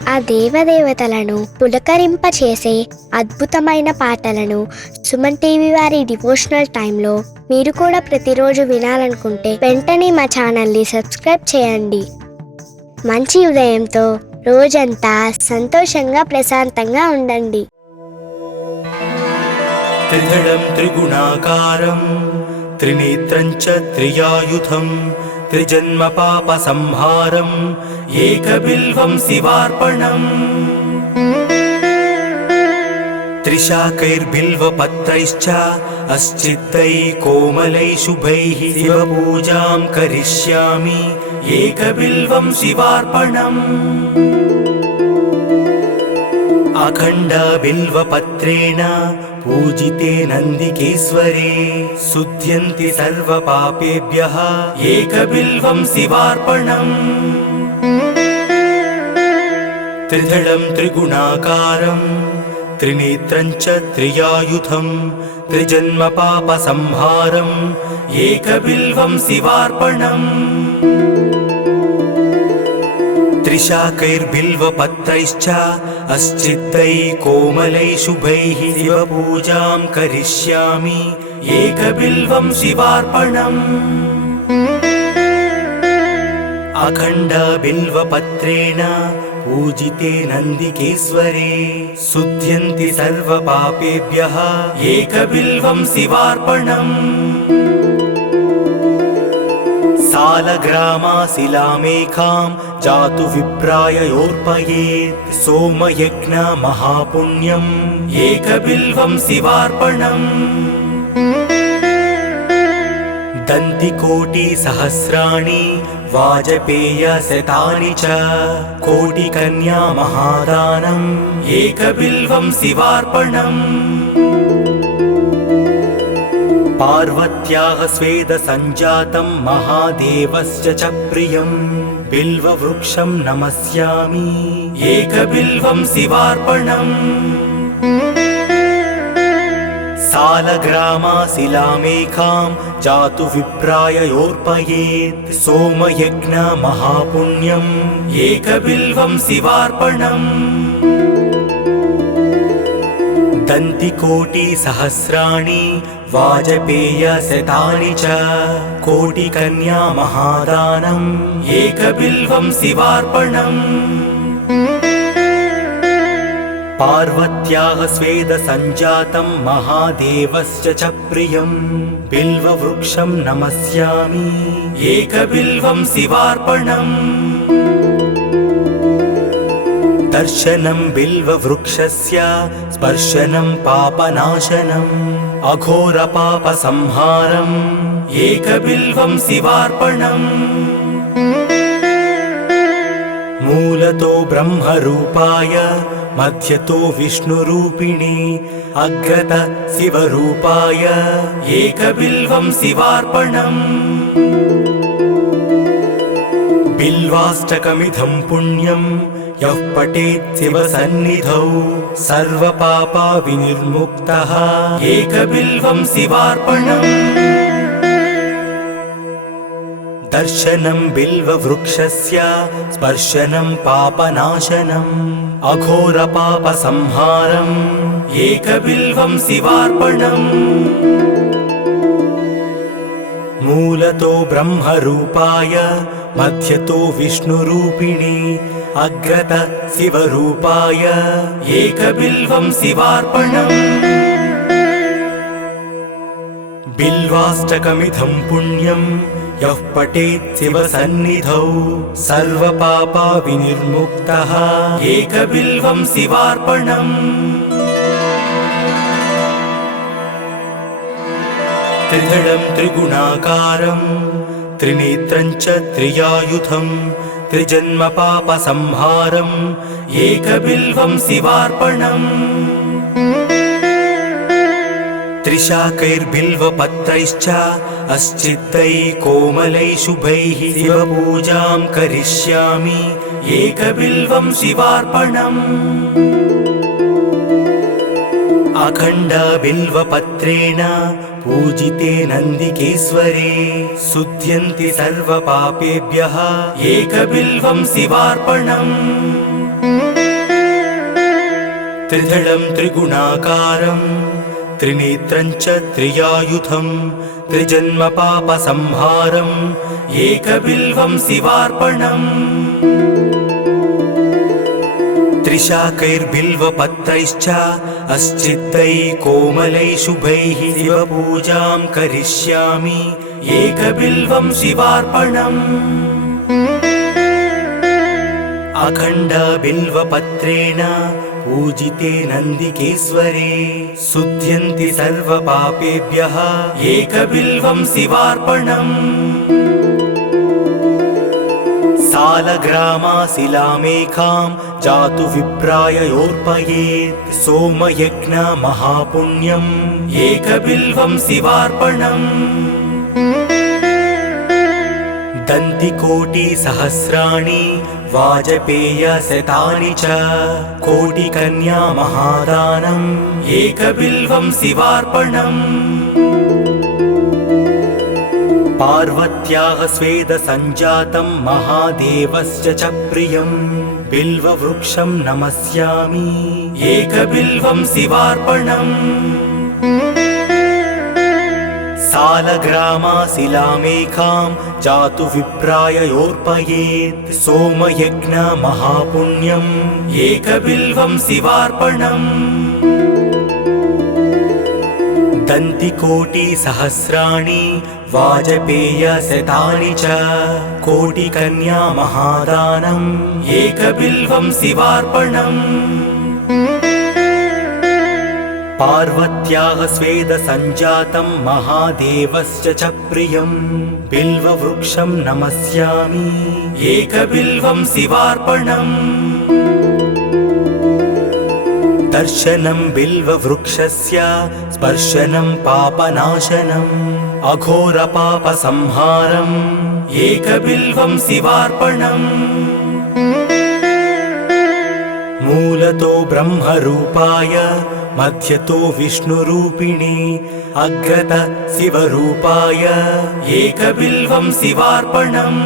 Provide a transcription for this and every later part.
ఆ దేవదేవతలను పులకరింపచేసే అద్భుతమైన పాటలను సుమన్ టీవీ వారి డివోషనల్ టైంలో మీరు కూడా ప్రతిరోజు వినాలనుకుంటే వెంటనే మా ఛానల్ని సబ్స్క్రైబ్ చేయండి. మంచి ఉదయంతో రోజంతా సంతోషంగా ప్రశాంతంగా ఉండండి. త్రిదళం త్రిగుణాకారం త్రినేత్రం చ త్రియాయుధం త్రిజన్మ పాప సంహారం ఏకబిల్వం శివార్పణం. త్రిశాకైర్బిల్వపత్రైశ్చ అశ్చిత్తై కోమలై శుభైః శివపూజాం కరిష్యామి ఏకబిల్వం శివార్పణం. అఖండ బిల్వపత్రేణ పూజితే నందికేశ్వరే శుద్ధ్యంతి సర్వపాపేభ్యః ఏకబిల్వం శివార్పణం. త్రిదళం త్రిగుణాకారం త్రినేత్రం చ త్రియాయుధం త్రిజన్మ పాప సంహారం ఏకబిల్వం శివార్పణం. త్రిశాకైర్బిల్వపత్రైశ్చ అశ్చిత్తై కోమలై శుభైః శివపూజాం కరిష్యామి ఏకబిల్వం శివార్పణం. అఖండ బిల్వపత్రేణ పూజితే నందికేశ్వరే శుద్ధ్యంతి సర్వపాపేభ్యః ఏకబిల్వం శివార్పణం. సాలగ్రామాశిలామేకాం జాతు విప్రాయోర్పయేత్ సోమయజ్ఞ మహాపుణ్యం ఏకబిల్వం శివార్పణం. దంతికోటి సహస్రాణి వాజపేయ శతాని చ కోటి కన్యా మహాదానం ఏకబిల్వం శివార్పణం. పార్వత్యాః స్వేద సంజాతం మహాదేవస్య చ ప్రియం బిల్వవృక్షం నమస్యామి ఏకబిల్వం శివార్పణం. సాలగ్రామాశిలామేకాం జాతు విప్రాయోర్పయేత్ సోమయజ్ఞ మహాపుణ్యం ఏకబిల్వం శివార్పణం. దంతికోటి సహస్రాణి వాజపేయ శతాని చ కోటి కన్యా మహాదానం ఏకబిల్వం శివార్పణం. పార్వత్యాః స్వేద సంజాతం మహాదేవస్య చ ప్రియం బిల్వవృక్షం నమస్యామి ఏకబిల్వం శివార్పణం. దర్శనం బిల్వవృక్షస్య స్పర్శనం పాపనాశనం అఘోర పాప సంహారం ఏకబిల్వం శివార్పణం. మూలతో బ్రహ్మరూపాయ మధ్యతో విష్ణురూపిణి అగ్రత శివరూపాయ ఏకబిల్వం శివార్పణం. బిల్వాష్టకమిదం పుణ్యం యః పఠేత్ శివసన్నిధౌ సర్వపాపా వినిర్ముక్తః ఏకబిల్వం శివార్పణం. దర్శనం బిల్వవృక్షస్య స్పర్శనం పాపనాశనం అఘోర పాప సంహారం ఏకబిల్వం శివార్పణం. మూలతో బ్రహ్మరూపాయ మధ్యతో విష్ణురూపిణి అగ్రత శివరూపాయ ఏకబిల్వం శివార్పణం. బిల్వాష్టకమిదం పుణ్యం యః పఠేత్ శివసన్నిధౌ సర్వపాపా వినిర్ముక్తః ఏకబిల్వం శివార్పణం. త్రిదళం త్రిగుణాకారం త్రినేత్రం చ త్రియాయుధం త్రిజన్మ పాప సంహారం ఏకబిల్వం శివార్పణం. త్రిశాకైర్బిల్వపత్రైశ్చ అశ్చిత్తై కోమలై శుభైః శివపూజాం కరిష్యామి ఏకబిల్వం శివార్పణం. అఖండ బిల్వపత్రేణ పూజితే నందికేశ్వరే శుద్ధ్యంతి సర్వపాపేభ్యః ఏకబిల్వం శివార్పణం. त्रिदलं त्रिगुणाकारं त्रिनेत्रं च त्रियायुधं त्रिजन्मपापसंहारम् एकबिल्वं शिवार्पणम् त्रिशाकैर्बिल्वपत्रैश्च अस्चिद्दैः कोमलैः शुभैः शिवपूजां करिष्यामि एकबिल्वं शिवार्पणम् अखण्डबिल्वपत्रेण पूजिते नन्दिकेश्वरे शुध्यन्ति सर्वपापेभ्यः एकबिल्वं शिवार्पणम् सालग्रामाशिलामेकां जातु विप्राय योर्पयेत् सोमयज्ञमहापुण्यम् एकबिल्वं शिवार्पणम् दन्तिकोटिसहस्राणि वाजपेयशतानि च कोटिकन्या महादानम् एकबिल्वं शिवार्पणम् पार्वत्याः स्वेदसञ्जातं महादेवस्य च प्रियं बिल्ववृक्षं नमस्यामि एकबिल्वं शिवार्पणम् सालग्रामाशिलामेकां जातु विप्राय योर्पयेत् सोमयज्ञमहापुण्यम् एकबिल्वं शिवार्पणम् दन्तिकोटिसहस्राणि वाजपेयशतानि च कोटिकन्या महादानम् एकबिल्वं शिवार्पणम् पार्वत्याः स्वेदसञ्जातं महादेवस्य च प्रियं बिल्ववृक्षं नमस्यामि एकबिल्वं शिवार्पणम् दर्शनं बिल्ववृक्षस्य स्पर्शनं पापनाशनम् अघोरपापसंहारम् एकबिल्वं शिवार्पणम् मूलतो ब्रह्मरूपाय मध्यतो विष्णुरूपिणे अग्रत शिवरूपाय एकबिल्वं शिवार्पणम्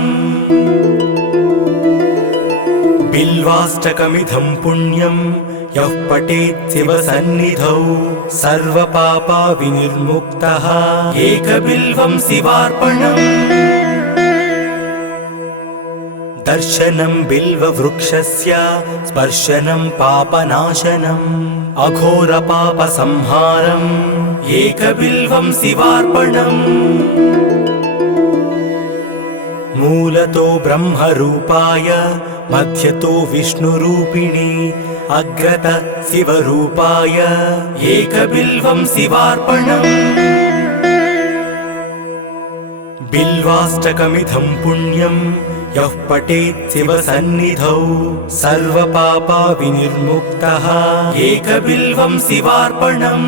बिल्वाष्टकमिदं पुण्यं यः पठेत् शिवसन्निधौ सर्वपापविनिर्मुक्तः एकबिल्वं शिवार्पणम् दर्शनं बिल्ववृक्षस्य स्पर्शनं पापनाशनम् अघोरपापसंहारम् एकबिल्वं शिवार्पणम् मूलतो ब्रह्मरूपाय मध्यतो विष्णुरूपिणे अग्रत शिवरूपाय एकबिल्वं शिवार्पणम् बिल्वाष्टकमिदं पुण्यं यः पठेत् शिवसन्निधौ सर्वपापविनिर्मुक्तः एकबिल्वं शिवार्पणम्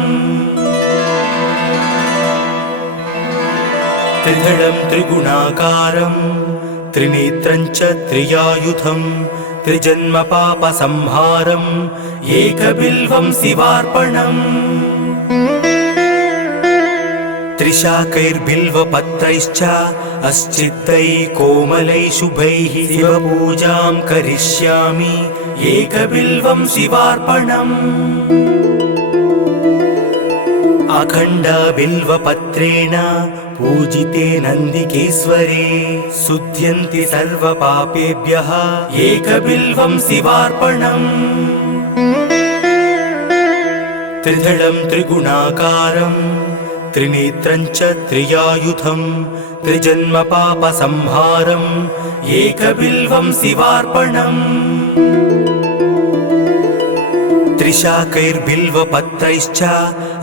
त्रिदलं त्रिगुणाकारं त्रिनेत्रं च त्रियायुधं त्रिजन्मपापसंहारम् एकबिल्वं शिवार्पणम् त्रिशाकैर्बिल्वपत्रैश्च अस्चिद्दैः कोमलैः शुभैः शिवपूजां करिष्यामि एकबिल्वं शिवार्पणम् अखण्डबिल्वपत्रेण पूजिते नन्दिकेश्वरे शुध्यन्ति सर्वपापेभ्यः एकबिल्वं शिवार्पणम् त्रिदलं त्रिगुणाकारं त्रिनेत्रं च त्रियायुधं त्रिजन्मपापसंहारम् एकबिल्वं शिवार्पणम् त्रिशाकैर्बिल्वपत्रैश्च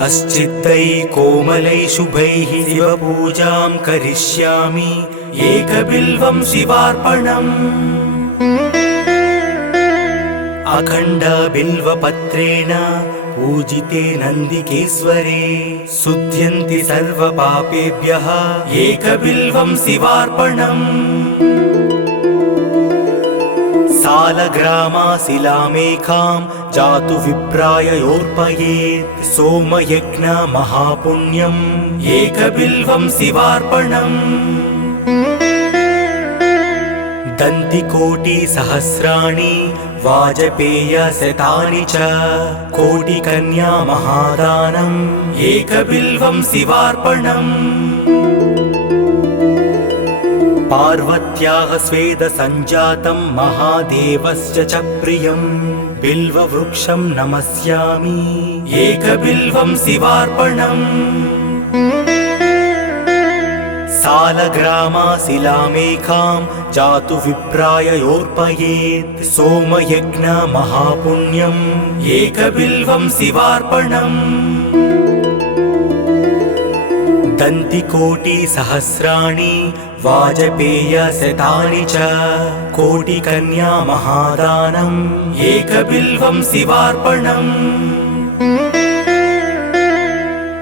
अस्चिद्दैः कोमलैः शुभैः शिवपूजां करिष्यामि एकबिल्वं शिवार्पणम् अखण्डबिल्वपत्रेण पूजिते नन्दिकेश्वरे शुध्यन्ति सर्वपापेभ्यः एकबिल्वं शिवार्पणम् सालग्रामाशिलामेकां जातु विप्राय योर्पयेत् सोमयज्ञमहापुण्यम् एकबिल्वं शिवार्पणम् दन्तिकोटिसहस्राणि वाजपेयशतानि च कोटिकन्या महादानम् एकबिल्वं शिवार्पणम् पार्वत्याः स्वेदसञ्जातं महादेवस्य च प्रियं बिल्ववृक्षं नमस्यामि एकबिल्वं शिवार्पणम् सालग्रामाशिलामेकां जातु विप्राययोर्पयेत् सोमयज्ञ महापुण्यम् एकबिल्वं शिवार्पणम् दन्तिकोटिसहस्राणि वाजपेयशतानि च कोटिकन्या महादानम् एकबिल्वं शिवार्पणम्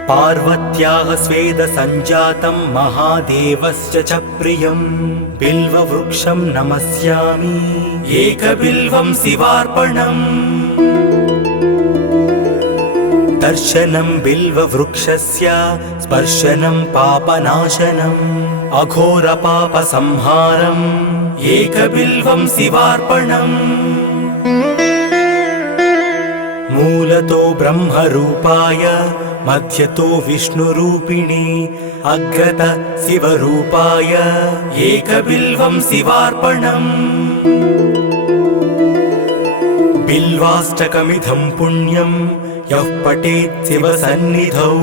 पार्वत्याः स्वेदसञ्जातं महादेवस्य च प्रियं बिल्ववृक्षं नमस्यामि एकबिल्वं शिवार्पणम् दर्शनं बिल्ववृक्षस्य स्पर्शनं पापनाशनम् अघोरपापसंहारम् एकबिल्वं शिवार्पणम् मूलतो ब्रह्मरूपाय मध्यतो विष्णुरूपिणे अग्रत शिवरूपाय एकबिल्वं शिवार्पणम् बिल्वाष्टकमिदं पुण्यं यः पठेत् शिवसन्निधौ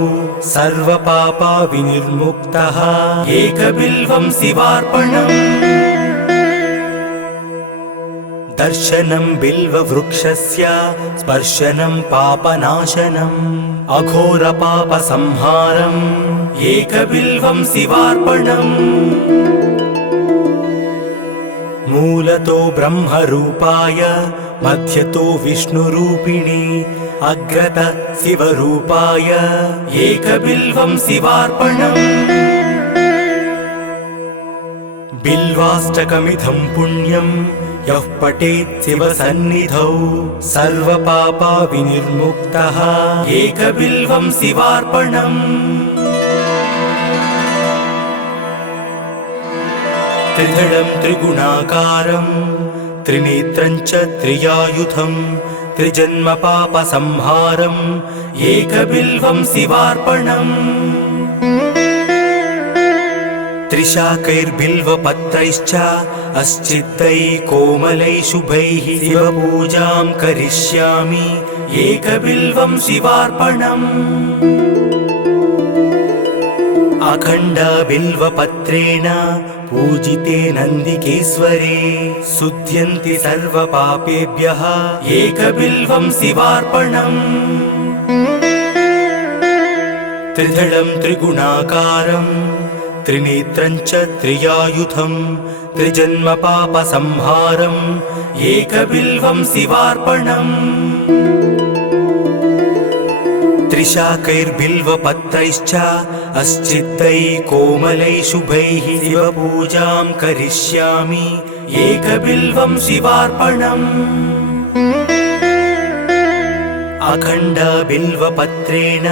सर्वपापविनिर्मुक्तः एकबिल्वं शिवार्पणम् दर्शनं बिल्ववृक्षस्य स्पर्शनं पापनाशनम् अघोरपापसंहारम् एकबिल्वं शिवार्पणम् मूलतो ब्रह्मरूपाय मध्यतो विष्णुरूपिणे अग्रत शिवरूपाय एकबिल्वं शिवार्पणम् बिल्वाष्टकमिदं पुण्यं यः पठेत् शिवसन्निधौ सर्वपापविनिर्मुक्तः एकबिल्वं शिवार्पणम् त्रिदलं त्रिगुणाकारं त्रिनेत्रं च त्रियायुधं त्रिजन्मपापसंहारम् एकबिल्वं शिवार्पणम् त्रिशाकैर्बिल्वपत्रैश्च अस्चित्तैः कोमलैः शुभैः शिवपूजां करिष्यामि एकबिल्वं शिवार्पणम् अखण्डबिल्वपत्रेण पूजिते नन्दिकेश्वरे शुध्यन्ति सर्वपापेभ्यः एकबिल्वं शिवार्पणम् त्रिदलं त्रिगुणाकारं त्रिनेत्रं च त्रियायुधं त्रिजन्मपापसंहारम् एकबिल्वं शिवार्पणम् त्रिशाकैर्बिल्वपत्रैश्च अस्चित्तैः कोमलैः शुभैः शिवपूजां करिष्यामि एकबिल्वं शिवार्पणम् अखण्डबिल्वपत्रेण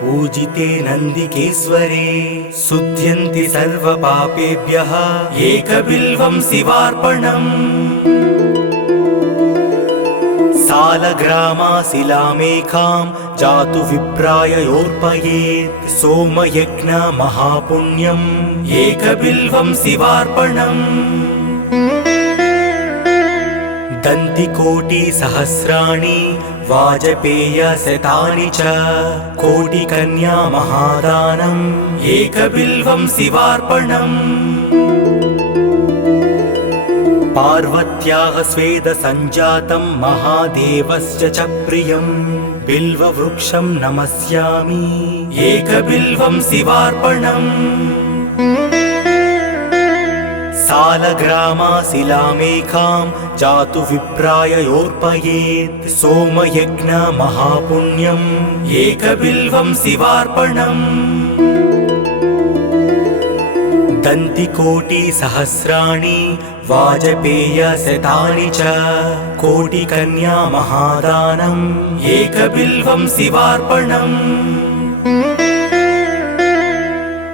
पूजिते नन्दिकेश्वरे शुध्यन्ति सर्वपापेभ्यः एकबिल्वं शिवार्पणम् सालग्रामाशिलामेकां जातु विप्राययोर्पयेत् सोमयज्ञ महापुण्यम् एकबिल्वं शिवार्पणम् दन्तिकोटिसहस्राणि वाजपेयशतानि च कोटिकन्या महादानम् एकबिल्वं शिवार्पणम् पार्वत्याः स्वेदसञ्जातं महादेवस्य च प्रियं बिल्ववृक्षं नमस्यामि एकबिल्वं शिवार्पणम् सालग्रामाशिलामेकां जातु विप्राययोर्पयेत् सोमयज्ञ महापुण्यम् एकबिल्वं शिवार्पणम् दन्तिकोटिसहस्राणि वाजपेयशतानि च कोटिकन्या महादानम् एकबिल्वं शिवार्पणम्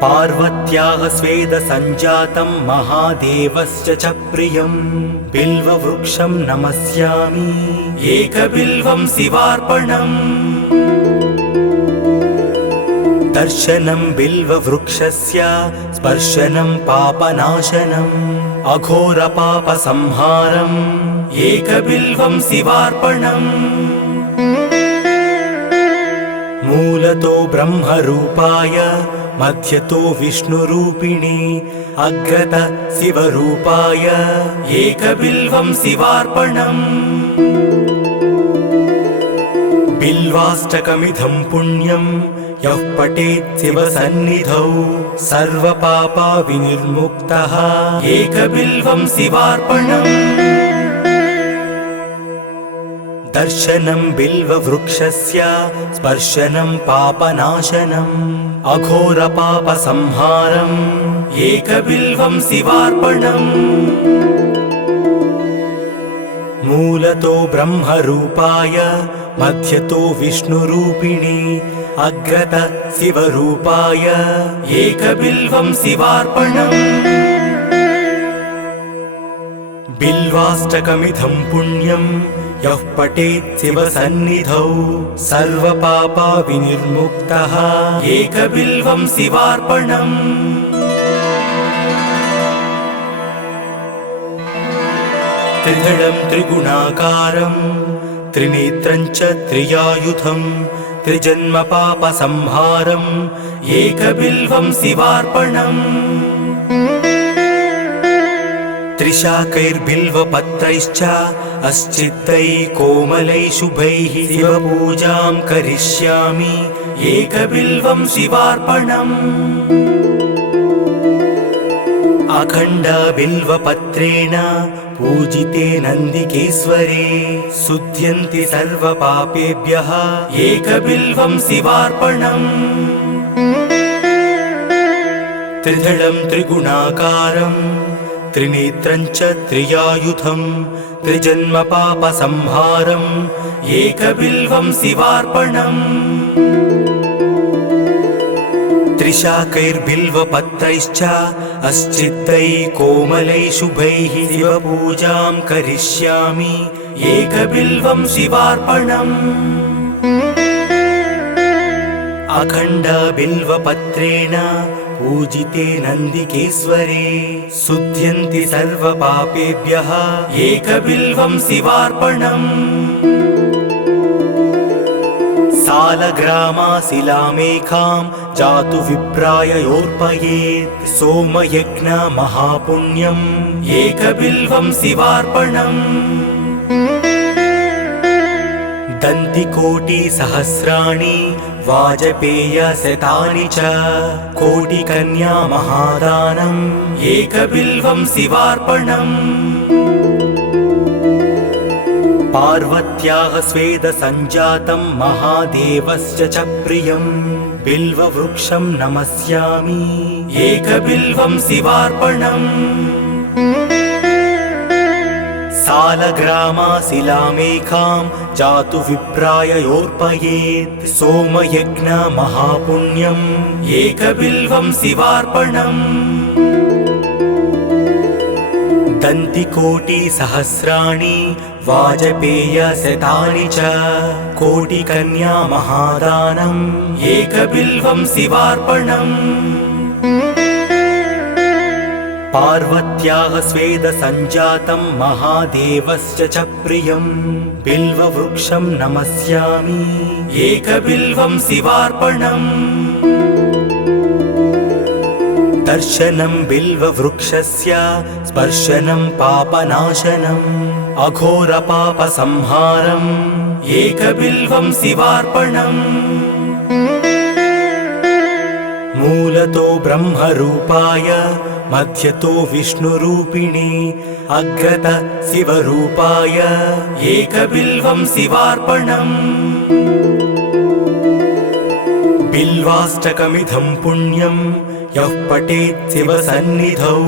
पार्वत्याः स्वेदसञ्जातं महादेवस्य च प्रियं बिल्ववृक्षं नमस्यामि एकबिल्वं शिवार्पणम् दर्शनं बिल्ववृक्षस्य स्पर्शनं पापनाशनम् अघोरपापसंहारम् एकबिल्वं शिवार्पणम् मूलतो ब्रह्मरूपाय मध्यतो विष्णुरूपिणे अग्रत शिवरूपाय एकबिल्वं शिवार्पणम् बिल्वाष्टकमिदं पुण्यं यः पठेत् शिवसन्निधौ सर्वपापविनिर्मुक्तः एकबिल्वं शिवार्पणम् दर्शनं बिल्ववृक्षस्य स्पर्शनं पापनाशनम् अघोरपापसंहारम् एकबिल्वं शिवार्पणम् मूलतो ब्रह्मरूपाय मध्यतो विष्णुरूपिणे अग्रत शिवरूपाय एकबिल्वं शिवार्पणम् बिल्वाष्टकमिदं पुण्यं यः पठेत् शिवसन्निधौ सर्वपापविनिर्मुक्तः एकबिल्वं शिवार्पणम् त्रिदलं त्रिगुणाकारं त्रिनेत्रं च त्रियायुधं त्रिजन्मपापसंहारम् एकबिल्वं शिवार्पणम् त्रिशाकैर्बिल्वपत्रैश्च अस्चित्तैः कोमलैः शुभैः शिवपूजां करिष्यामि एकबिल्वं शिवार्पणम् अखण्डबिल्वपत्रेण पूजिते नन्दिकेश्वरे शुध्यन्ति सर्वपापेभ्यः एकबिल्वं शिवार्पणम् त्रिदलं त्रिगुणाकारं त्रिनेत्रं च त्रियायुधं त्रिजन्मपापसंहारम् एकबिल्वं शिवार्पणम् त्रिशाकैर्बिल्वपत्रैश्च अस्चित्तैः कोमलैः शुभैः शिवपूजां करिष्यामि एकबिल्वं शिवार्पणम् अखण्डबिल्वपत्रेण पूजिते नन्दिकेश्वरे शुध्यन्ति सर्वपापेभ्यः एकबिल्वं शिवार्पणम् सालग्रामाशिलामेकां जातु विप्राययोर्पयेत् सोमयज्ञमहापुण्यम् एकबिल्वं शिवार्पणम् दन्तिकोटिसहस्राणि वाजपेयशतानि च कोटिकन्या महादानम् एकबिल्वं शिवार्पणम् पार्वत्याः स्वेदसञ्जातं महादेवस्य च प्रियं बिल्ववृक्षं नमस्यामि एकबिल्वं शिवार्पणम् सालग्रामाशिलामेकां जातु विप्राययोर्पयेत् सोमयज्ञमहापुण्यम् एकबिल्वं शिवार्पणम् दन्तिकोटिसहस्राणि वाजपेयशतानि च कोटिकन्या महादानम् एकबिल्वं शिवार्पणम् पार्वत्याः स्वेदसञ्जातं महादेवस्य च प्रियं बिल्ववृक्षं नमस्यामि एकबिल्वं शिवार्पणम् दर्शनं बिल्ववृक्षस्य स्पर्शनं पापनाशनम् अघोरपापसंहारम् एकबिल्वं शिवार्पणम् मूलतो ब्रह्मरूपाय मध्यतो विष्णुरूपिणे अग्रत शिवरूपाय एकबिल्वं शिवार्पणम् बिल्वाष्टकमिदं पुण्यं यः पठेत् शिवसन्निधौ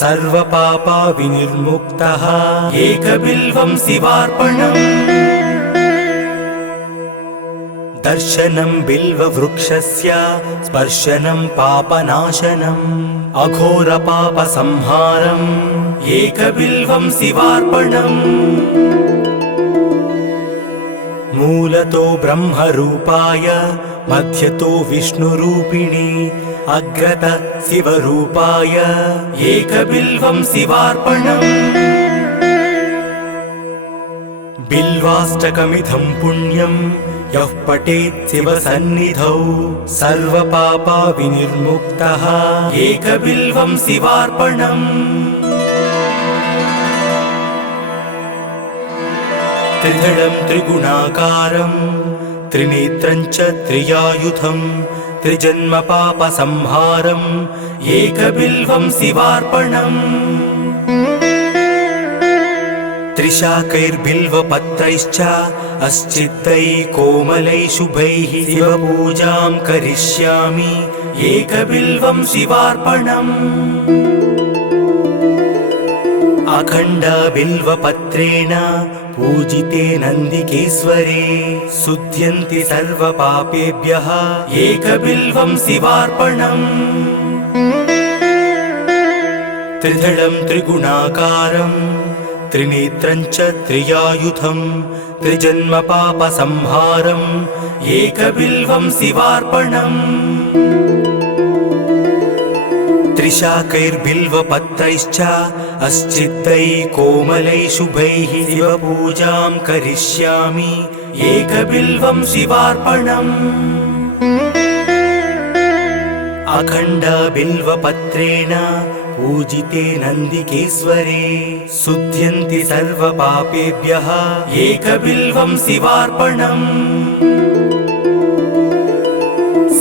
सर्वपापविनिर्मुक्तः एकबिल्वं शिवार्पणम् दर्शनं बिल्ववृक्षस्य स्पर्शनं पापनाशनम् अघोरपापसंहारम् एकबिल्वं शिवार्पणम् मूलतो ब्रह्मरूपाय मध्यतो विष्णुरूपिणी अग्रत शिवरूपाय एकबिल्वं शिवार्पणम् बिल्वाष्टकमिदं पुण्यं यः पठेत् शिवसन्निधौ सर्वपापा विनिर्मुक्तः एकबिल्वं शिवार्पणम् त्रिदलं त्रिगुणाकारं त्रिनेत्रं च त्रियायुधं त्रिजन्मपापसंहारम् एकबिल्वं शिवार्पणम् त्रिशाकैर्बिल्वपत्रैश्च अस्चिद्दैः कोमलैः शुभैः शिवपूजां करिष्यामि एकबिल्वं शिवार्पणम् अखण्डबिल्वपत्रेण पूजिते नन्दिकेश्वरे शुध्यन्ति सर्वपापेभ्यः एकबिल्वं शिवार्पणम् त्रिदलं त्रिगुणाकारं त्रिनेत्रं च त्रियायुधं त्रिजन्मपापसंहारम् एकबिल्वं शिवार्पणम् त्रिशाकैर्बिल्वपत्रैश्च अस्चिद्दैः कोमलैः शुभैः शिवपूजां करिष्यामि एकबिल्वं शिवार्पणम् अखण्डबिल्वपत्रेण पूजिते नन्दिकेश्वरे शुध्यन्ति सर्वपापेभ्यः एकबिल्वं शिवार्पणम्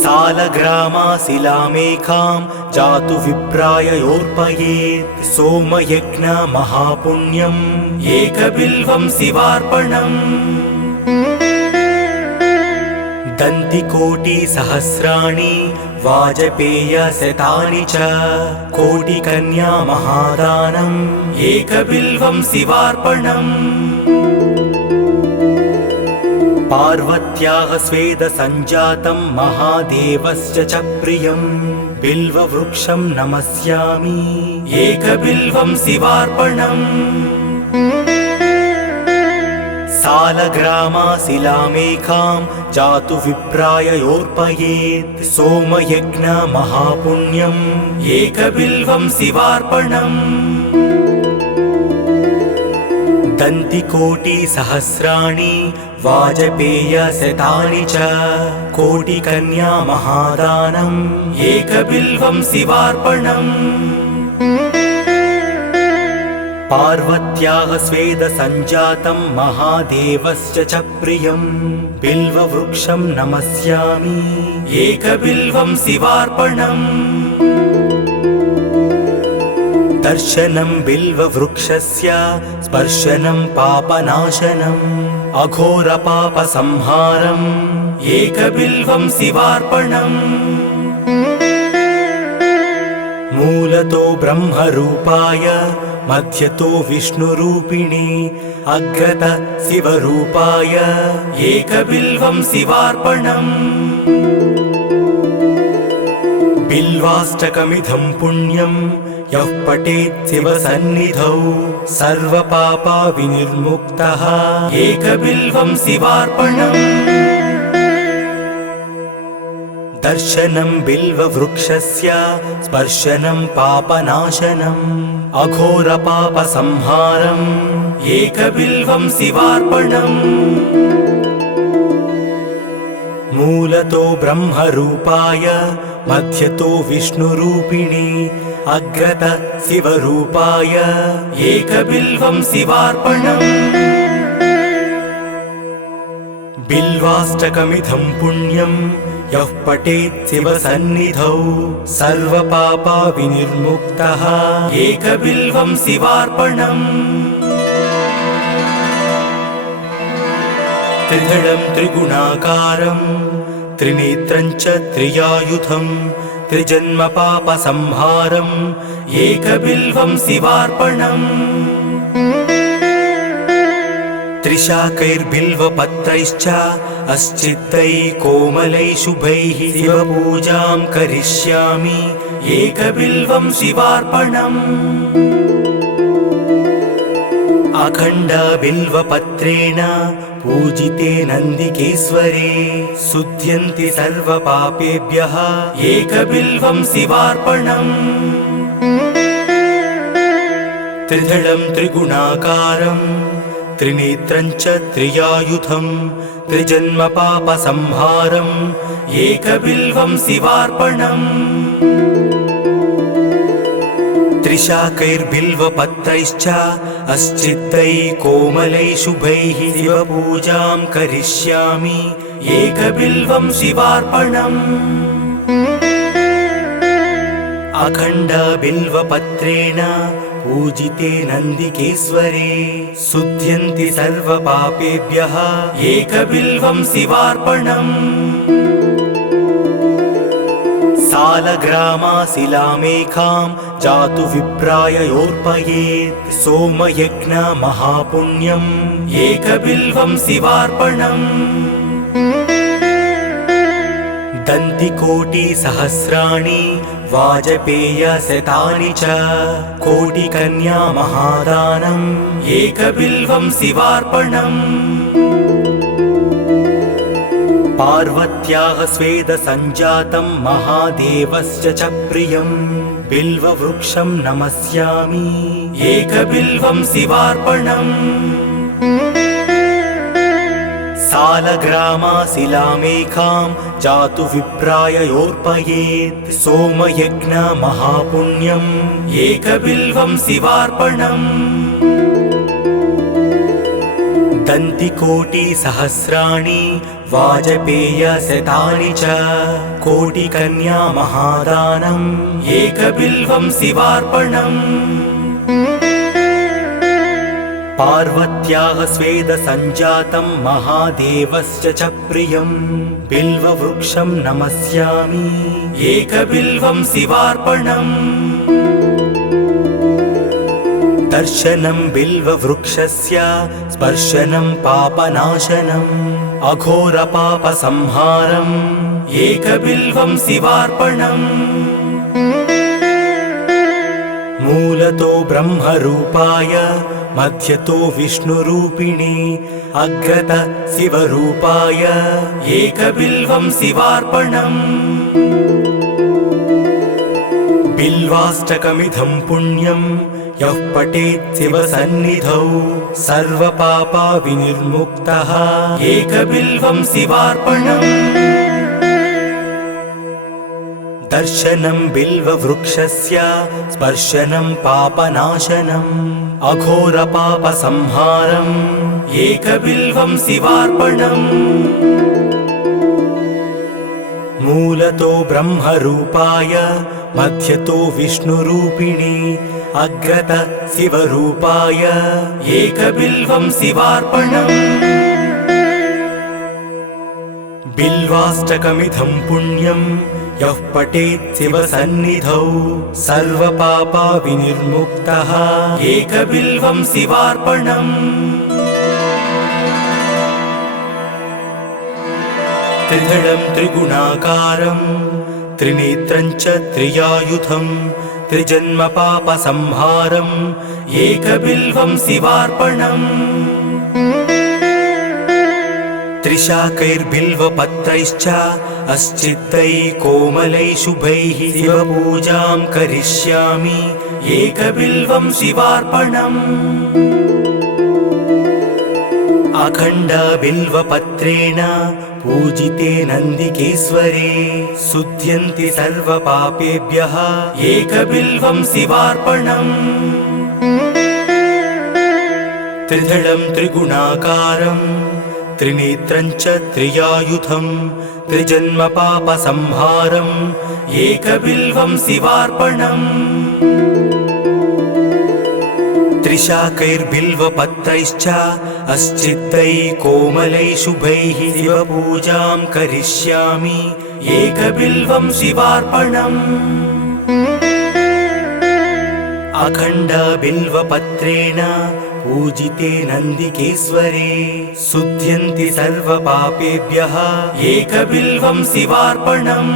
सालग्रामाशिलामेकां जातु विप्राययोर्पयेत् सोमयज्ञमहापुण्यम् एकबिल्वं शिवार्पणम् दन्तिकोटिसहस्राणि वाजपेयशतानि च कोटिकन्या महादानम् एकबिल्वं शिवार्पणम् पार्वत्याः स्वेदसञ्जातं महादेवस्य च प्रियं बिल्ववृक्षं नमस्यामि एकबिल्वं शिवार्पणम् सालग्रामाशिलामेकां जातु विप्राययोर्पयेत् सोमयज्ञमहापुण्यम् एकबिल्वं शिवार्पणम् दन्तिकोटिसहस्राणि वाजपेयशतानि च कोटिकन्या महादानम् एकबिल्वं शिवार्पणम् पार्वत्याः स्वेदसञ्जातं महादेवस्य च प्रियं बिल्ववृक्षं नमस्यामि एकबिल्वं शिवार्पणम् दर्शनं बिल्ववृक्षस्य स्पर्शनं पापनाशनम् अघोरपापसंहारम् एकबिल्वं शिवार्पणम् मूलतो ब्रह्मरूपाय मध्यतो विष्णुरूपिणी अग्रत शिवरूपाय एकबिल्वं शिवार्पणम् बिल्वाष्टकमिदं पुण्यं यः पठेत् शिवसन्निधौ सर्वपापा विनिर्मुक्तः एकबिल्वं शिवार्पणम् दर्शनं बिल्ववृक्षस्य स्पर्शनं पापनाशनम् अघोरपापसंहारम् एकबिल्वं शिवार्पणम् मूलतो ब्रह्मरूपाय मध्यतो विष्णुरूपिणी अग्रत शिवरूपाय एकबिल्वं शिवार्पणम् बिल्वाष्टकमिदं पुण्यं यः पठेत् शिवसन्निधौ सर्वपापा विनिर्मुक्तः एकबिल्वं शिवार्पणम् त्रिदलं त्रिगुणाकारं त्रिनेत्रं च त्रियायुधं त्रिजन्मपापसंहारम् एकबिल्वं शिवार्पणम् त्रिशाकैर्बिल्वपत्रैश्च अस्चित्तैः कोमलैः शुभैः शिवपूजां करिष्यामि एकबिल्वं शिवार्पणम् अखण्डबिल्वपत्रेण पूजिते नन्दिकेश्वरे शुध्यन्ति सर्वपापेभ्यः एकबिल्वं शिवार्पणम् त्रिदलं त्रिगुणाकारं त्रिनेत्रं च त्रियायुधं त्रिजन्मपापसंहारम् एकबिल्वं शिवार्पणम् त्रिशाकैर्बिल्वपत्रैश्च अस्चित्तैः कोमलैः शुभैः शिवपूजां करिष्यामि एकबिल्वं शिवार्पणम् अखण्डबिल्वपत्रेण पूजिते नन्दिकेश्वरे शुध्यन्ति सर्वपापेभ्यः एकबिल्वं शिवार्पणम् सालग्रामाशिलामेकां जातु विप्राययोर्पयेत् सोमयज्ञ महापुण्यम् एकबिल्वं शिवार्पणम् दन्तिकोटिसहस्राणि वाजपेयशतानि च कोटिकन्या महादानम् एकबिल्वं शिवार्पणम् पार्वत्याः स्वेदसञ्जातं महादेवस्य च प्रियं बिल्ववृक्षं नमस्यामि एकबिल्वं शिवार्पणम् सालग्रामाशिलामेकां जातु विप्राययोर्पयेत् सोमयज्ञ महापुण्यम् एकबिल्वं शिवार्पणम् दन्तिकोटिसहस्राणि वाजपेयशतानि च कोटिकन्या महादानम् एकबिल्वं शिवार्पणम् पार्वत्याः स्वेदसञ्जातं महादेवस्य च प्रियं बिल्ववृक्षं नमस्यामि एकबिल्वं शिवार्पणम् दर्शनं बिल्ववृक्षस्य स्पर्शनं पापनाशनम् अघोरपापसंहारम् एकबिल्वं शिवार्पणम् मूलतो ब्रह्मरूपाय मध्यतो विष्णुरूपिणे अग्रत शिवरूपाय एकबिल्वं शिवार्पणम् बिल्वाष्टकमिदं पुण्यं यः पठेत् शिवसन्निधौ सर्वपापविनिर्मुक्तः एकबिल्वं शिवार्पणम् दर्शनं बिल्ववृक्षस्य स्पर्शनं पापनाशनम् अघोरपापसंहारम् एकबिल्वं शिवार्पणम् मूलतो ब्रह्मरूपाय मध्यतो विष्णुरूपिणे अग्रत शिवरूपाय एकबिल्वं शिवार्पणम् बिल्वाष्टकमिदं पुण्यं यः पठेत् शिवसन्निधौ सर्वपापविनिर्मुक्तः एकबिल्वं शिवार्पणम् त्रिदलं त्रिगुणाकारं त्रिनेत्रं च त्रियायुधं त्रिजन्मपापसंहारम् एकबिल्वं शिवार्पणम् त्रिशाकैर्बिल्वपत्रैश्च अस्चित्तैः कोमलैः शुभैः शिवपूजां करिष्यामि एकबिल्वं शिवार्पणम् अखण्डबिल्वपत्रेण पूजिते नन्दिकेश्वरे शुध्यन्ति सर्वपापेभ्यः एकबिल्वं शिवार्पणम् त्रिदलं त्रिगुणाकारं त्रिनेत्रं च त्रियायुधं त्रिजन्मपापसंहारम् एकबिल्वं शिवार्पणम् त्रिशाकैर्बिल्वपत्रैश्च अस्चित्तैः कोमलैः शुभैः शिवपूजां करिष्यामि एकबिल्वं शिवार्पणम् अखण्डबिल्वपत्रेण पूजिते नन्दिकेश्वरे शुध्यन्ति सर्वपापेभ्यः एकबिल्वं शिवार्पणम्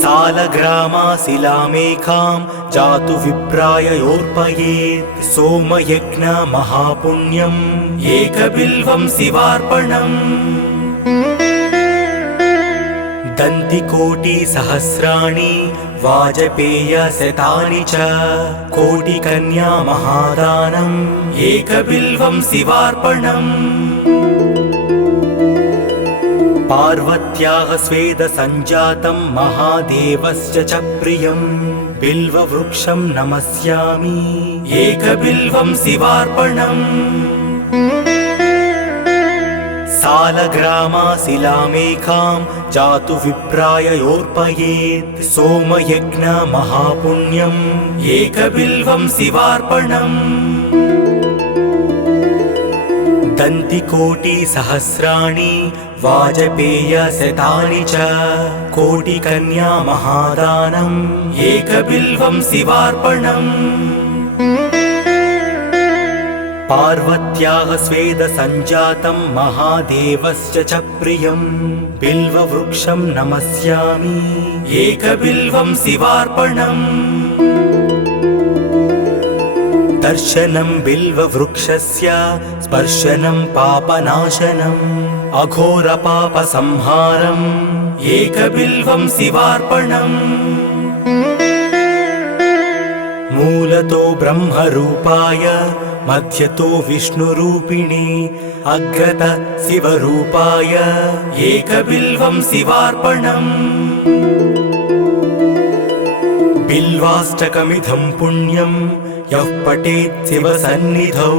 सालग्रामाशिलामेकां जातु विप्राययोर्पयेत् सोमयज्ञ महापुण्यम् एकबिल्वं शिवार्पणम् दन्तिकोटिसहस्राणि वाजपेयशतानि च कोटिकन्या महादानम् एकबिल्वं शिवार्पणम् पार्वत्याः स्वेदसञ्जातं महादेवस्य च प्रियं बिल्ववृक्षं नमस्यामि एकबिल्वं शिवार्पणम् सालग्रामाशिलामेकां जातु विप्राययोर्पयेत् सोमयज्ञ महापुण्यम् एकबिल्वं शिवार्पणम् दन्तिकोटिसहस्राणि वाजपेयशतानि च कोटिकन्या महादानम् एकबिल्वं शिवार्पणम् पार्वत्याः स्वेदसञ्जातं महादेवस्य च प्रियं बिल्ववृक्षं नमस्यामि एकबिल्वं शिवार्पणम् दर्शनं बिल्ववृक्षस्य स्पर्शनं पापनाशनम् अघोरपापसंहारम् एकबिल्वं शिवार्पणम् मूलतो ब्रह्मरूपाय मध्यतो विष्णुरूपिणे अग्रत शिवरूपाय एकबिल्वं शिवार्पणम् बिल्वाष्टकमिदं पुण्यं यः पठेत् शिवसन्निधौ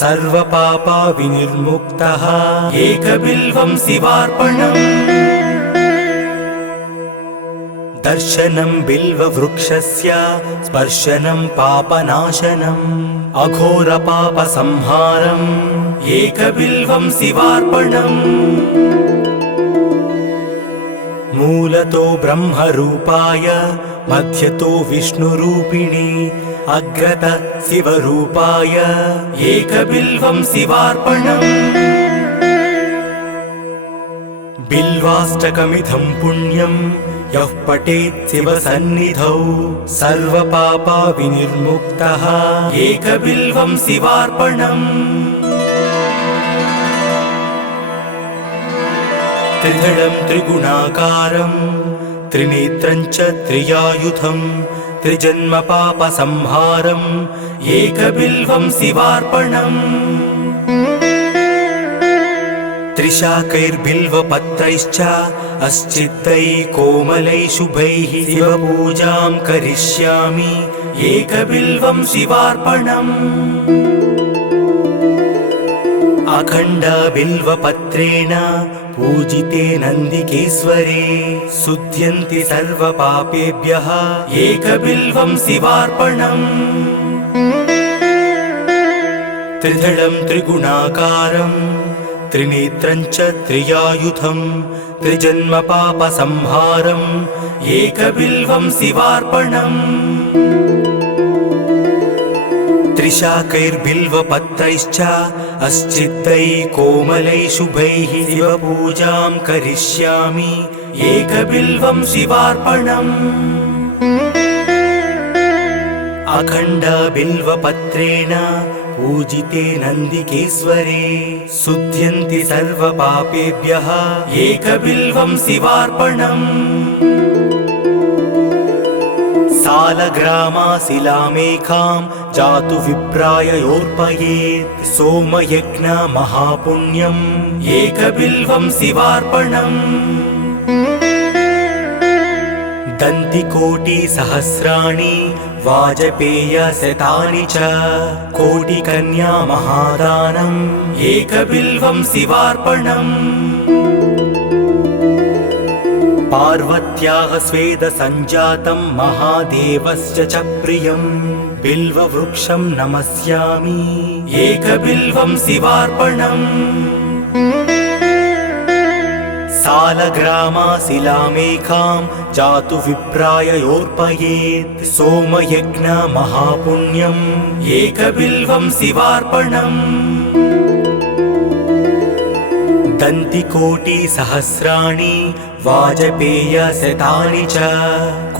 सर्वपापविनिर्मुक्तः एकबिल्वं शिवार्पणम् दर्शनं बिल्ववृक्षस्य स्पर्शनं पापनाशनम् अघोरपापसंहारम् एकबिल्वं शिवार्पणम् मूलतो ब्रह्मरूपाय मध्यतो विष्णुरूपिणे अग्रत शिवरूपाय एकबिल्वं शिवार्पणम् बिल्वाष्टकमिदं पुण्यं यः पठेत् शिवसन्निधौ सर्वपापविनिर्मुक्तः एकबिल्वं शिवार्पणम् त्रिदलं त्रिगुणाकारं त्रिनेत्रं च त्रियायुधं त्रिजन्मपापसंहारम् एकबिल्वं शिवार्पणम् त्रिशाकैर्बिल्वपत्रैश्च अस्चित्तैः कोमलैः शुभैः शिवपूजां करिष्यामि एकबिल्वं शिवार्पणम् अखण्डबिल्वपत्रेण पूजिते नन्दिकेश्वरे शुध्यन्ति सर्वपापेभ्यः एकबिल्वं शिवार्पणम् त्रिदलं त्रिगुणाकारं त्रिनेत्रं च त्रियायुधं त्रिजन्मपापसंहारम् एकबिल्वं शिवार्पणम् त्रिशाकैर्बिल्वपत्रैश्च अस्चित्तैः कोमलैः शुभैः शिवपूजां करिष्यामि एकबिल्वं शिवार्पणम् अखण्डबिल्वपत्रेण पूजिते नन्दिकेश्वरे शुध्यन्ति सर्वपापेभ्यः एकबिल्वं शिवार्पणम् सालग्रामाशिलामेकां जातु विप्राययोर्पयेत् सोमयज्ञ महापुण्यम् एकबिल्वं शिवार्पणम् दन्तिकोटिसहस्राणि वाजपेयशतानि च कोटिकन्या महादानम् एकबिल्वं शिवार्पणम् पार्वत्याः स्वेदसञ्जातं महादेवस्य च प्रियं बिल्ववृक्षं नमस्यामि एकबिल्वं शिवार्पणम् सालग्रामाशिलामेकां जातु विप्राययोर्पयेत् सोमयज्ञ महापुण्यम् एकबिल्वं शिवार्पणम् दन्तिकोटिसहस्राणि वाजपेयशतानि च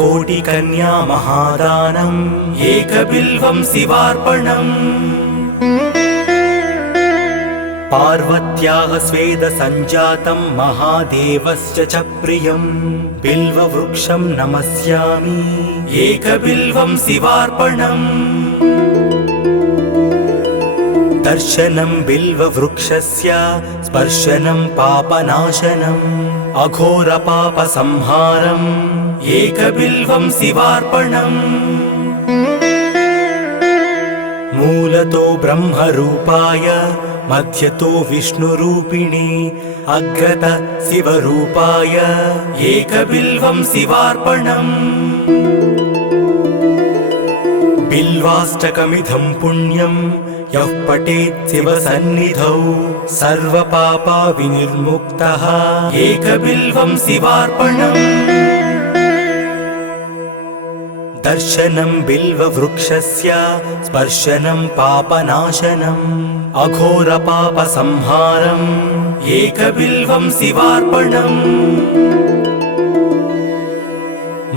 कोटिकन्या महादानम् एकबिल्वं शिवार्पणम् पार्वत्याः स्वेदसञ्जातं महादेवस्य च प्रियं बिल्ववृक्षं नमस्यामि एकबिल्वं शिवार्पणम् दर्शनं बिल्ववृक्षस्य स्पर्शनं पापनाशनम् अघोरपापसंहारम् एकबिल्वं शिवार्पणम् मूलतो ब्रह्मरूपाय मध्यतो विष्णुरूपिणे अग्रत शिवरूपाय एकबिल्वं शिवार्पणम् बिल्वाष्टकमिदं पुण्यं यः पठेत् शिवसन्निधौ सर्वपापविनिर्मुक्तः एकबिल्वं शिवार्पणम् दर्शनं बिल्ववृक्षस्य स्पर्शनं पापनाशनम् अघोरपापसंहारम् एकबिल्वं शिवार्पणम्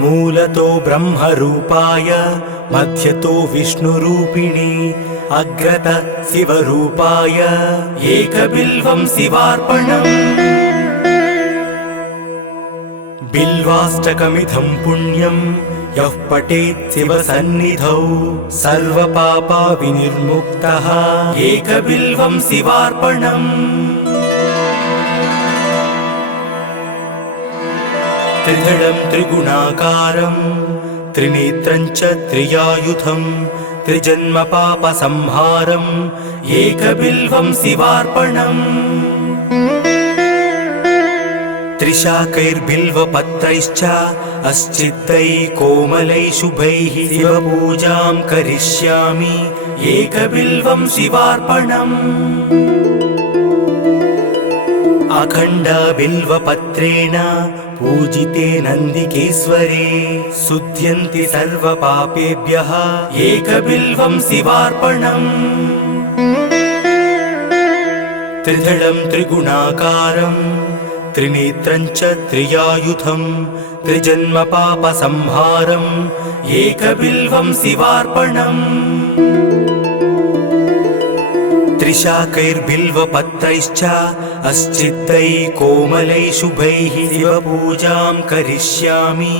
मूलतो ब्रह्मरूपाय मध्यतो विष्णुरूपिणे अग्रत शिवरूपाय एकबिल्वं शिवार्पणम् बिल्वाष्टकमिदं पुण्यं यः पठेत् शिवसन्निधौ सर्वपापविनिर्मुक्तः एकबिल्वं शिवार्पणम् त्रिदलं त्रिगुणाकारं त्रिनेत्रं च त्रियायुधं त्रिजन्मपापसंहारम् एकबिल्वं शिवार्पणम् त्रिशाकैर्बिल्वपत्रैश्च अस्चित्तैः कोमलैः शुभैः शिवपूजां करिष्यामि एकबिल्वं शिवार्पणम् अखण्डबिल्वपत्रेण पूजिते नन्दिकेश्वरे शुध्यन्ति सर्वपापेभ्यः एकबिल्वं शिवार्पणम् त्रिदलं त्रिगुणाकारं त्रिनेत्रं च त्रियायुधं त्रिजन्मपापसंहारम् एकबिल्वं शिवार्पणम् त्रिशाकैर्बिल्वपत्रैश्च अस्चित्तैः कोमलैः शुभैः शिवपूजां करिष्यामि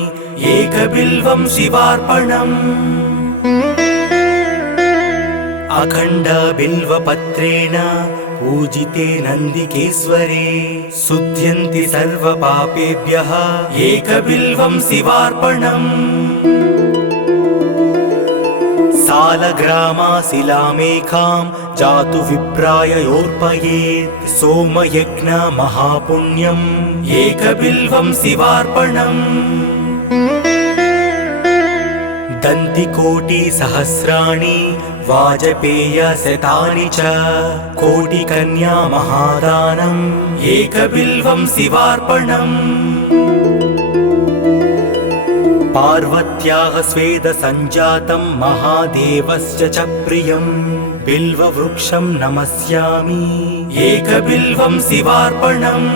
एकबिल्वं शिवार्पणम् अखण्डबिल्वपत्रेण पूजिते नन्दिकेश्वरे शुध्यन्ति सर्वपापेभ्यः एकबिल्वं शिवार्पणम् सालग्रामाशिलामेकां जातु विप्राययोर्पयेत् सोमयज्ञ महापुण्यम् एकबिल्वं शिवार्पणम् दन्तिकोटिसहस्राणि वाजपेयशतानि च कोटिकन्या महादानम् एकबिल्वं शिवार्पणम् पार्वत्याः स्वेदसञ्जातं महादेवस्य च प्रियं बिल्ववृक्षं नमस्यामि एकबिल्वं शिवार्पणम्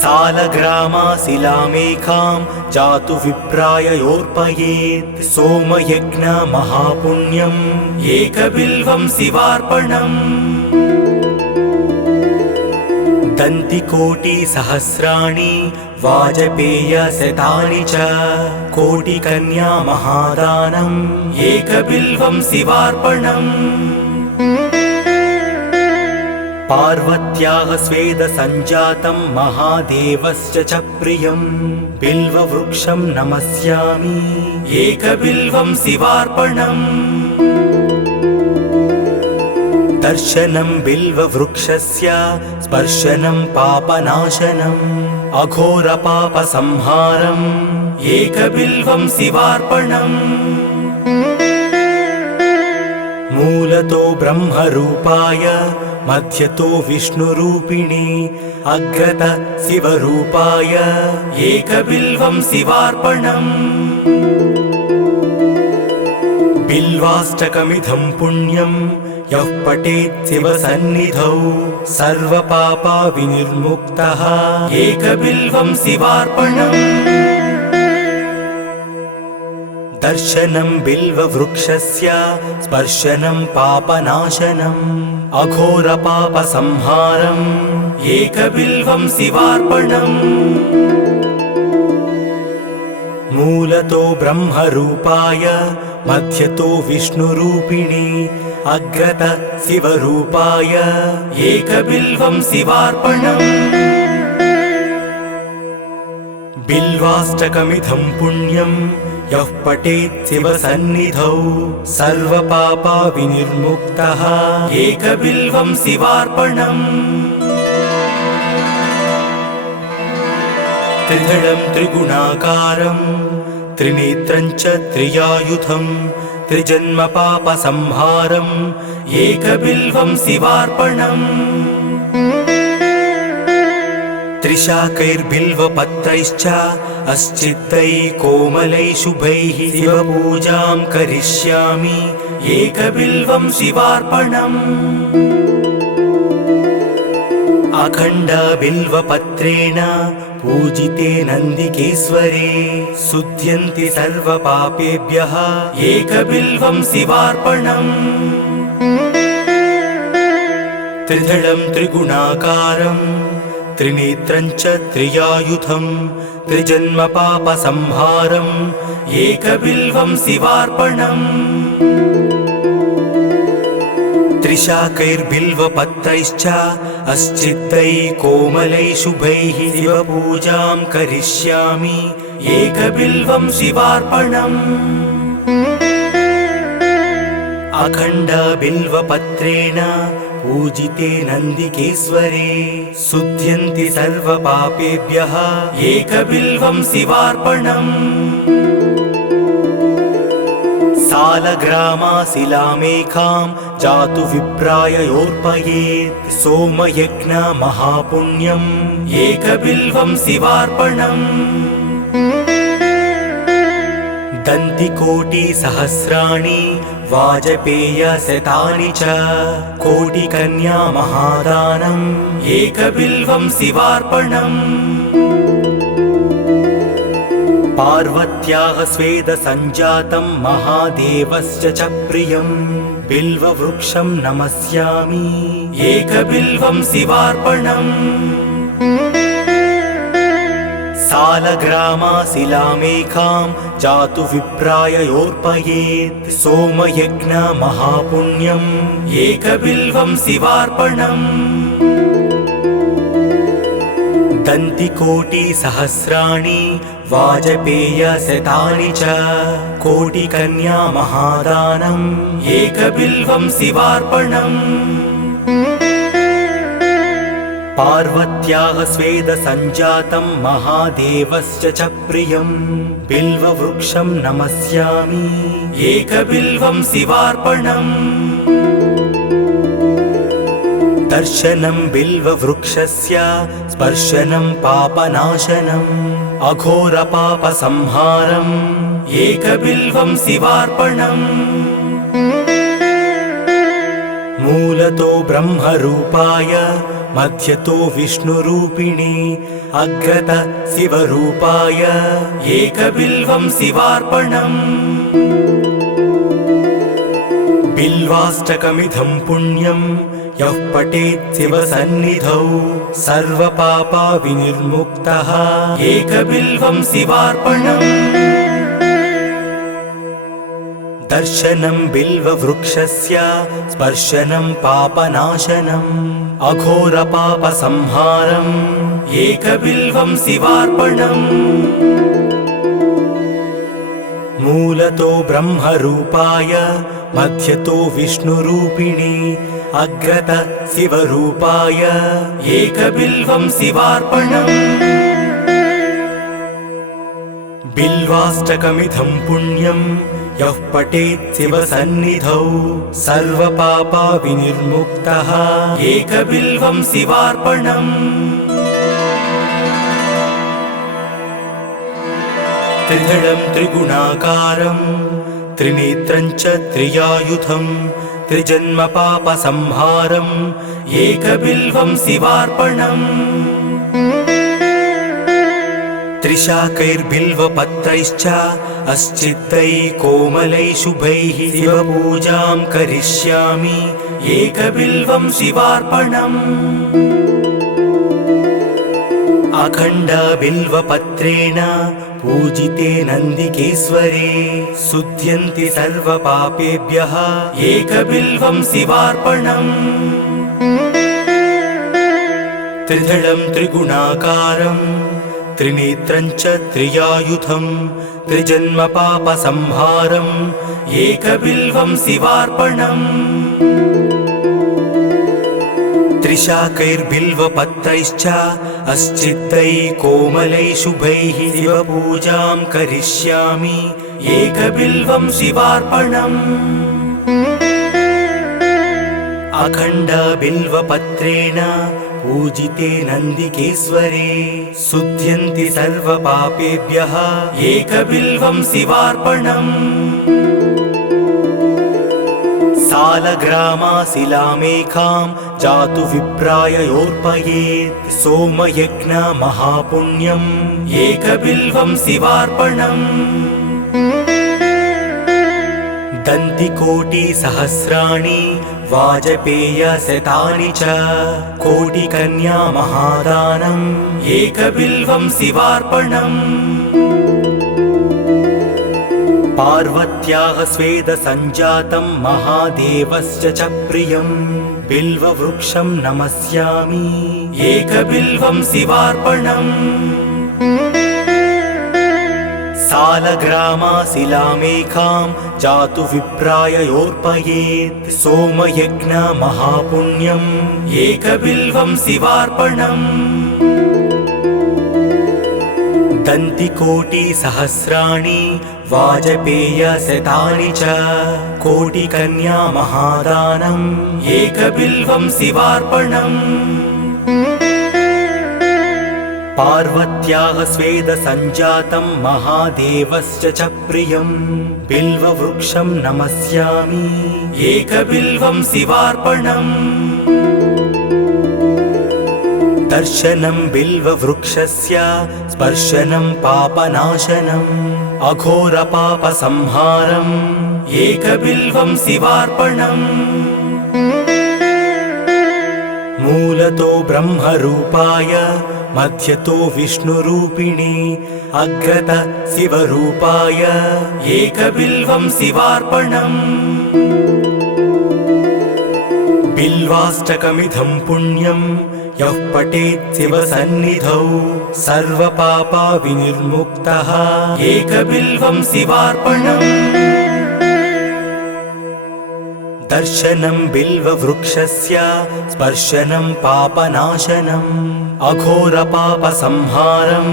सालग्रामाशिलामेकां जातु विप्राययोर्पयेत् सोमयज्ञ महापुण्यम् एकबिल्वं शिवार्पणम् दन्तिकोटिसहस्राणि वाजपेयशतानि च कोटिकन्या महादानम् एकबिल्वं शिवार्पणम् पार्वत्याः स्वेदसञ्जातं महादेवस्य च प्रियं बिल्ववृक्षं नमस्यामि एकबिल्वं शिवार्पणम् दर्शनं बिल्ववृक्षस्य स्पर्शनं पापनाशनम् अघोरपापसंहारम् एकबिल्वं शिवार्पणम् मूलतो ब्रह्मरूपाय मध्यतो विष्णुरूपिणी अग्रत शिवरूपाय एकबिल्वं शिवार्पणम् बिल्वाष्टकमिदं पुण्यं यः पठेत् शिवसन्निधौ सर्वपापविनिर्मुक्तः एकबिल्वं शिवार्पणम् दर्शनं बिल्ववृक्षस्य स्पर्शनं पापनाशनम् अघोरपापसंहारम् एकबिल्वं शिवार्पणम् मूलतो ब्रह्मरूपाय मध्यतो विष्णुरूपिणी अग्रत शिवरूपाय एकबिल्वं शिवार्पणम् बिल्वाष्टकमिदं पुण्यं यः पठेत् शिवसन्निधौ सर्वपापविनिर्मुक्तः एकबिल्वं शिवार्पणम् त्रिदलं त्रिगुणाकारं त्रिनेत्रं च त्रियायुधं त्रिजन्मपापसंहारम् एकबिल्वं शिवार्पणम् त्रिशाकैर्बिल्वपत्रैश्च अस्चित्तैः कोमलैः शुभैः शिवपूजां करिष्यामि एकबिल्वं शिवार्पणम् अखण्डबिल्वपत्रेण पूजिते नन्दिकेश्वरे शुध्यन्ति सर्वपापेभ्यः एकबिल्वं शिवार्पणम् त्रिदलं त्रिगुणाकारं त्रिनेत्रं च त्रियायुधं त्रिजन्मपापसंहारम् एकबिल्वं शिवार्पणम् त्रिशाकैर्बिल्वपत्रैश्च अस्चित्तैः कोमलैः शुभैः शिवपूजां करिष्यामि एकबिल्वं शिवार्पणम् अखण्डबिल्वपत्रेण पूजिते नन्दिकेश्वरे शुध्यन्ति सर्वपापेभ्यः एकबिल्वं शिवार्पणम् सालग्रामाशिलामेकां जातु विप्राय योर्पयेत् सोमयज्ञ महापुण्यम् एकबिल्वं शिवार्पणम् दन्तिकोटिसहस्राणि वाजपेयशतानि च कोटिकन्या महादानम् एकबिल्वं शिवार्पणम् पार्वत्याः स्वेदसञ्जातं महादेवस्य च प्रियं बिल्ववृक्षं नमस्यामि एकबिल्वं शिवार्पणम् सालग्रामाशिलामेकां जातु विप्राय योर्पयेत् सोमयज्ञ महापुण्यम् एकबिल्वं शिवार्पणम् दन्तिकोटिसहस्राणि वाजपेयशतानि च कोटिकन्या महादानम् एकबिल्वं शिवार्पणम् पार्वत्याः स्वेदसञ्जातं महादेवस्य च प्रियं बिल्ववृक्षं नमस्यामि एकबिल्वं शिवार्पणम् दर्शनं बिल्ववृक्षस्य स्पर्शनं पापनाशनम् अघोरपापसंहारम् एकबिल्वं शिवार्पणम् मूलतो ब्रह्मरूपाय मध्यतो विष्णुरूपिणी अग्रत शिवरूपाय एकबिल्वं शिवार्पणम् बिल्वाष्टकमिदं पुण्यं यः पठेत् शिवसन्निधौ सर्वपापविनिर्मुक्तः एकबिल्वं शिवार्पणम् दर्शनं बिल्ववृक्षस्य स्पर्शनं पापनाशनम् अघोरपापसंहारम् एकबिल्वं शिवार्पणम् मूलतो ब्रह्मरूपाय मध्यतो विष्णुरूपिणी अग्रत शिवरूपाय एकबिल्वं शिवार्पणम् बिल्वाष्टकमिदं पुण्यं यः पठेत् शिवसन्निधौ सर्वपापा विनिर्मुक्तः एकबिल्वं शिवार्पणम् त्रिदलं त्रिगुणाकारं त्रिनेत्रं च त्रियायुधं त्रिजन्मपापसंहारम् एकबिल्वं शिवार्पणम् त्रिशाकैर्बिल्वपत्रैश्च अस्चित्तैः कोमलैः शुभैः शिवपूजां करिष्यामि एकबिल्वं शिवार्पणम् अखण्डबिल्वपत्रेण पूजिते नन्दिकेश्वरे शुध्यन्ति सर्वपापेभ्यः एकबिल्वं शिवार्पणम् त्रिदलं त्रिगुणाकारं त्रिनेत्रं च त्रियायुधं त्रिजन्मपापसंहारम् एकबिल्वं शिवार्पणम् त्रिशाकैर्बिल्वपत्रैश्च अस्चित्तैः कोमलैः शुभैः शिवपूजां करिष्यामि एकबिल्वं शिवार्पणम् अखण्डबिल्वपत्रेण पूजिते नन्दिकेश्वरे शुध्यन्ति सर्वपापेभ्यः एकबिल्वं शिवार्पणम् सालग्रामाशिलामेकां जातु विप्राय योर्पयेत् सोमयज्ञ महापुण्यम् एकबिल्वं शिवार्पणम् दन्तिकोटिसहस्राणि वाजपेयशतानि च कोटिकन्या महादानम् एकबिल्वं शिवार्पणम् पार्वत्याः स्वेदसञ्जातं महादेवस्य च प्रियं बिल्ववृक्षं नमस्यामि एकबिल्वं शिवार्पणम् सालग्रामाशिलामेकां जातु विप्राय योर्पयेत् सोमयज्ञ महापुण्यम् एकबिल्वं शिवार्पणम् दन्तिकोटिसहस्राणि वाजपेयशतानि च कोटिकन्या महादानम् एकबिल्वं शिवार्पणम् पार्वत्याः स्वेदसञ्जातं महादेवस्य च प्रियं बिल्ववृक्षं नमस्यामि एकबिल्वं शिवार्पणम् दर्शनं बिल्ववृक्षस्य स्पर्शनं पापनाशनम् अघोरपापसंहारम् एकबिल्वं शिवार्पणम् मूलतो ब्रह्मरूपाय मध्यतो विष्णुरूपिणे अग्रत शिवरूपाय एकबिल्वं शिवार्पणम् बिल्वाष्टकमिदं पुण्यं यः पठेत् शिवसन्निधौ सर्वपापा विनिर्मुक्तः एकबिल्वं शिवार्पणम् दर्शनं बिल्ववृक्षस्य स्पर्शनं पापनाशनम् अघोरपापसंहारम्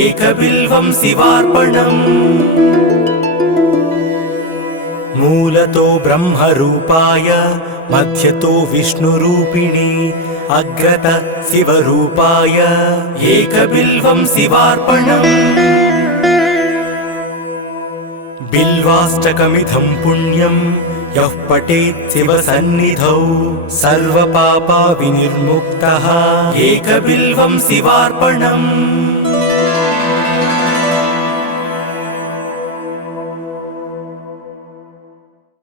एकबिल्वं शिवार्पणम् मूलतो ब्रह्मरूपाय मध्यतो विष्णुरूपिणे अग्रत शिवरूपाय एकबिल्वं शिवार्पणम् बिल्वाष्टकमिदं पुण्यं यः पठेत् शिवसन्निधौ सर्वपापा विनिर्मुक्तः एकबिल्वं शिवार्पणम्